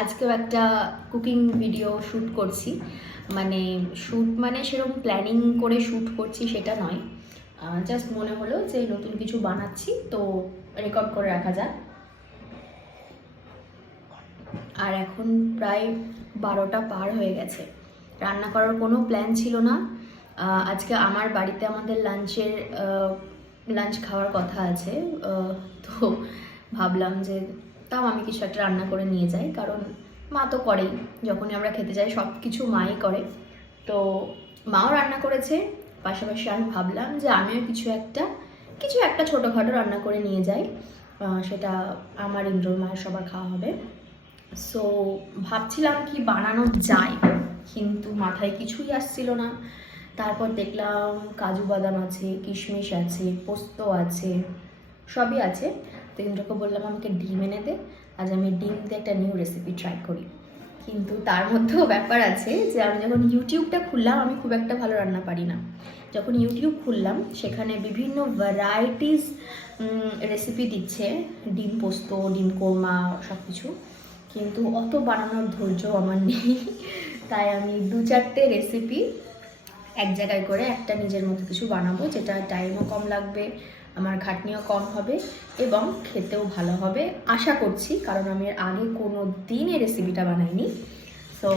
আজকেও একটা cooking video shoot করছি। শ্যুট সেরকম প্ল্যানিং করে শ্যুট করছি সেটা নয়, জাস্ট মনে হলো যে নতুন কিছু বানাচ্ছি তো রেকর্ড করে রাখা যাক। আর এখন প্রায় 12টা পার হয়ে গেছে, রান্না করার কোনো প্ল্যান ছিল না। আজকে আমার বাড়িতে আমাদের লাঞ্চ খাওয়ার কথা আছে, তো ভাবলাম যে তাও আমি কিছু একটা রান্না করে নিয়ে যাই, কারণ মা তো করেই, যখনই আমরা খেতে যাই সব কিছু মাই করে। তো মাও রান্না করেছে, পাশাপাশি আমি ভাবলাম যে আমিও কিছু একটা ছোটোখাটো রান্না করে নিয়ে যাই, সেটা আমার ইন্দ্রর মায়ের সবার খাওয়া হবে। সো ভাবছিলাম কি বানানো যায়, কিন্তু মাথায় কিছুই আসছিল না। তারপর দেখলাম কাজু বাদাম আছে, কিশমিশ আছে, পোস্ত আছে, সবই আছে। তো ইন্দ্রকে বললাম আমাকে ডিম এনে দে, আজ আমি ডিম দিয়ে একটা নিউ রেসিপি ট্রাই করি। কিন্তু তার মধ্যেও ব্যাপার আছে যে আমি যখন ইউটিউবটা খুললাম, আমি খুব একটা ভালো রান্না পারি না। যখন ইউটিউব খুললাম সেখানে বিভিন্ন ভ্যারাইটিস রেসিপি দিচ্ছে, ডিম পোস্ত, ডিম কোরমা, সব কিছু, কিন্তু অত বানানোর ধৈর্য আমার নেই। তাই আমি 2-4টে রেসিপি এক জায়গায় করে একটা নিজের মতো কিছু বানাবো, যেটা টাইমও কম লাগবে, আমার খাটনিও কম হবে এবং খেতেও ভালো হবে আশা করছি, কারণ আমি এর আগে কোনো দিন এই রেসিপিটা বানাইনি। সো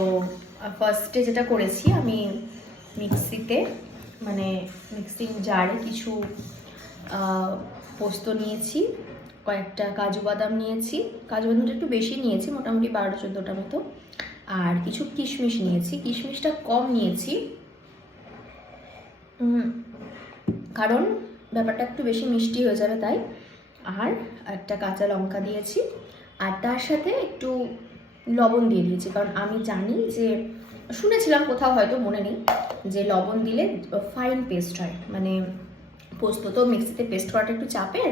ফার্স্টে যেটা করেছি, আমি মিক্সিং জারে কিছু পোস্ত নিয়েছি, কয়েকটা কাজু বাদাম নিয়েছি, কাজু বাদামটা একটু বেশি নিয়েছি, মোটামুটি 12-14টা মতো, আর কিছু কিশমিশ নিয়েছি। কিশমিশটা কম নিয়েছি কারণ ব্যাপারটা একটু বেশি মিষ্টি হয়ে যাবে তাই। আর একটা কাঁচা লঙ্কা দিয়েছি, আর তার সাথে একটু লবণ দিয়ে দিয়েছি, কারণ আমি জানি যে, শুনেছিলাম কোথাও, হয়তো মনে নেই, যে লবণ দিলে ফাইন পেস্ট হয়। পোস্ত তো মিক্সিতে পেস্ট করাটা একটু চাপের,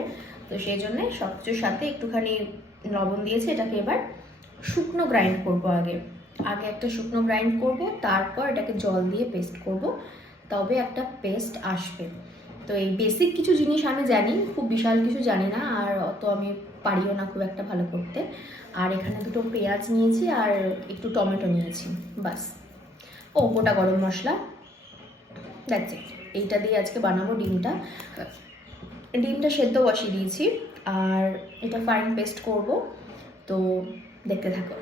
তো সেই জন্যে সব কিছুর সাথে একটুখানি লবণ দিয়েছি। এটাকে এবার শুকনো গ্রাইন্ড করবো, আগে একটা শুকনো গ্রাইন্ড করব, তারপর এটাকে জল দিয়ে পেস্ট করব, তবে একটা পেস্ট আসবে। তো এই বেসিক কিছু জিনিস আমি জানি, খুব বিশাল কিছু জানি না, আর অত আমি পারিও না খুব একটা ভালো করতে। আর এখানে 2টো পেঁয়াজ নিয়েছি আর একটু টমেটো নিয়েছি, বাস। ও গোটা গরম মশলা, দ্যাটস ইট। এইটা দিয়ে আজকে বানাবো ডিমটা সেদ্ধ বসিয়ে দিয়েছি, আর এটা ফাইন পেস্ট করব, তো দেখতে থাকো।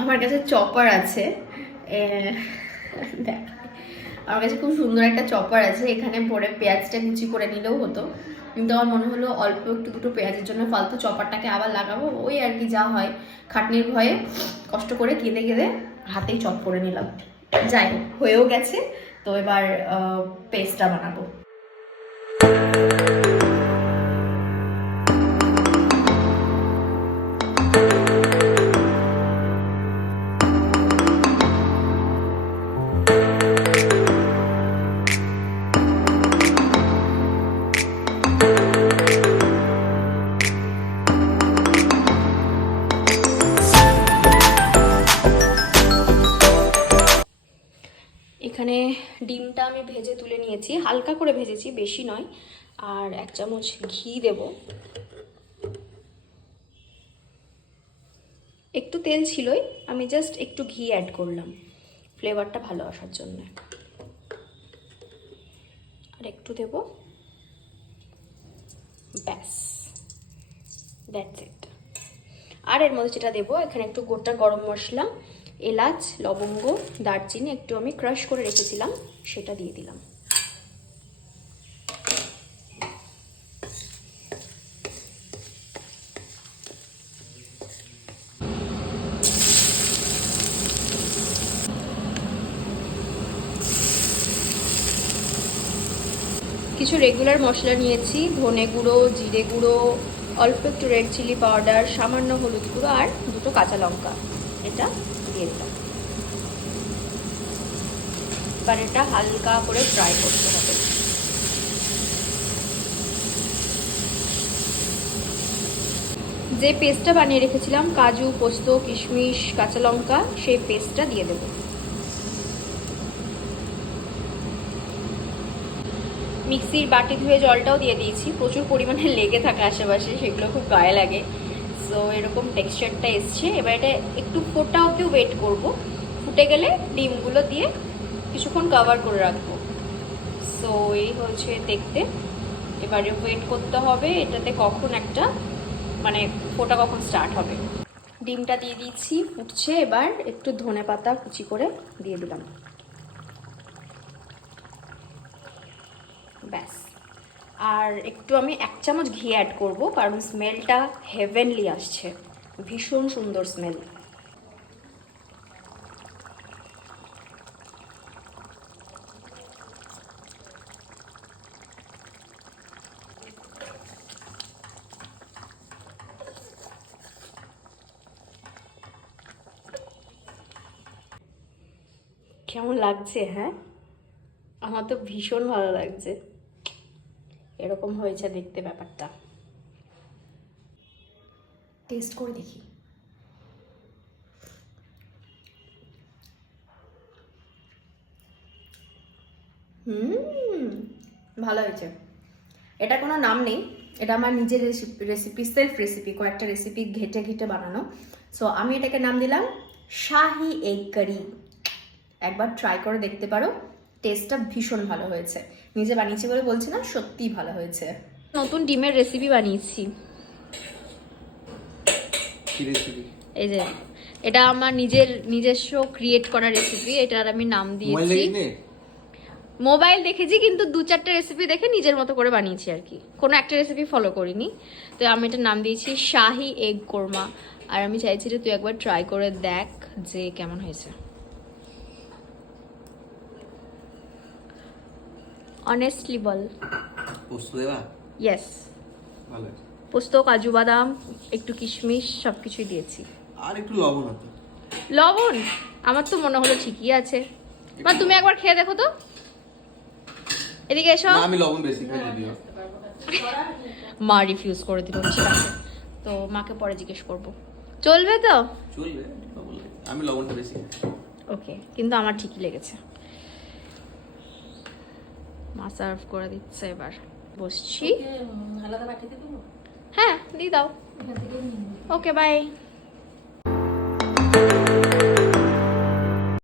আমার কাছে চপার আছে, দেখ, আমার কাছে খুব সুন্দর একটা চপার আছে, এখানে ভরে পেঁয়াজটা কুচি করে নিলেও হতো, কিন্তু আমার মনে হলো অল্প একটু 2টো পেঁয়াজের জন্য ফালতু চপারটাকে আবার লাগাবো, ওই আর কি, যা হয় খাটনির ভয়ে কষ্ট করে কেঁদে কেঁদে হাতেই চপ করে নিলাম। যাই হোক, হয়েও গেছে, তো এবার পেস্টটা বানাবো। ডিমটা আমি ভেজে তুলে নিয়েছি, হালকা করে ভেজেছি, বেশি নয়। আর 1 চামচ ঘি দেব। একটু তেল ছিলই, আমি জাস্ট একটু ঘি অ্যাড করলাম ফ্লেভারটা ভালো আসার জন্য। আর একটু দেব, ব্যাস, দ্যাটস ইট। আর এর মধ্যে যেটা দেবো, এখানে একটু গোটা গরম মশলা, এলাচ, লবঙ্গ, দারচিনি একটু আমি ক্রাশ করে রেখেছিলাম, সেটা দিয়ে দিলাম। কিছু রেগুলার মশলা নিয়েছি, ধনে গুঁড়ো, জিরে গুঁড়ো, অল্প একটু রেড চিলি পাউডার, সামান্য হলুদ গুঁড়ো আর 2টো কাঁচা লঙ্কা, এটা দিয়ে দিলাম। এবার এটা হালকা করে ফ্রাই করতে হবে। যে পেস্টটা বানিয়ে রেখেছিলাম, কাজু, পোস্ত, কিশমিশ, কাঁচা লঙ্কা, সেই পেস্টটা দিয়ে দেবো। মিক্সির বাটি ধুয়ে জলটাও দিয়ে দিয়েছি, প্রচুর পরিমাণে লেগে থাকে আশেপাশে, সেগুলো খুব গায়ে লাগে। সো এরকম টেক্সচারটা এসছে। এবার এটা একটু ফোটা অবধি ওয়েট করব, ফুটে গেলে ডিমগুলো দিয়ে কিছুক্ষণ কভার করে রাখবো। সো এই হচ্ছে দেখতে। এবারে ওয়েট করতে হবে এটাতে কখন একটা মানে ফোটা কখন স্টার্ট হবে। ডিমটা দিয়ে দিয়েছি, ফুটছে। এবার একটু ধনে পাতা কুচি করে দিয়ে দিলাম, ব্যাস। আর একটু আমি 1 চামচ ঘি অ্যাড করব, কারণ স্মেলটা হেভেনলি আসছে, ভীষণ সুন্দর স্মেল। কেমন লাগছে? হ্যাঁ, আমার তো ভীষণ ভালো লাগছে। এরকম হয়েছে দেখতে ব্যাপারটা। টেস্ট করে দেখি। ভালো হয়েছে। এটা কোনো নাম নেই, এটা আমার নিজের রেসিপি, সেলফ রেসিপি, কয়েকটা রেসিপি ঘেটে ঘেটে বানানো। সো আমি এটাকে নাম দিলাম শাহি এগ কারি। একবার ট্রাই করে দেখতে পারো, টেস্টটা ভীষণ ভালো হয়েছে। নিজে বানিয়েছি বলে বলছি না, সত্যিই ভালো হয়েছে। নতুন ডিমের রেসিপি বানিয়েছি। কি রেসিপি? এই যে, এটা আমার নিজস্ব ক্রিয়েট করা রেসিপি। এটার আমি নাম দিয়েছি, মোবাইল দেখেছি কিন্তু 2-4টা রেসিপি দেখে নিজের মতো করে বানিয়েছি আর কি, কোনো একটা রেসিপি ফলো করিনি। তো আমি এটার নাম দিয়েছি শাহি এগ কোরমা। আর আমি চাইছি যে তুই একবার ট্রাই করে দেখ যে কেমন হয়েছে। অনেস্টলি বল। পোস্ত দেবা? ইয়েস, ভালো। পোস্ত, কাজু বাদাম, একটু কিশমিশ, সবকিছুই দিয়েছি। আর একটু লবণ আছে। লবণ? আমার তো মনে হলো ঠিকই আছে। বা তুমি একবার খেয়ে দেখো তো। এদিকে এসো। না, আমি লবণ বেশি খাই যদিও। মা রিফিউজ করে দিল। ঠিক আছে, তো মাকে পরে জিজ্ঞেস করব। চলবে তো? চলবে, আমি লবণটা বেশি খাই। ওকে, কিন্তু আমার ঠিকই লেগেছে। মা সার্ভ করে দিচ্ছে, এবার বসছি। হ্যাঁ, দিয়ে দাও। ওকে, বাই।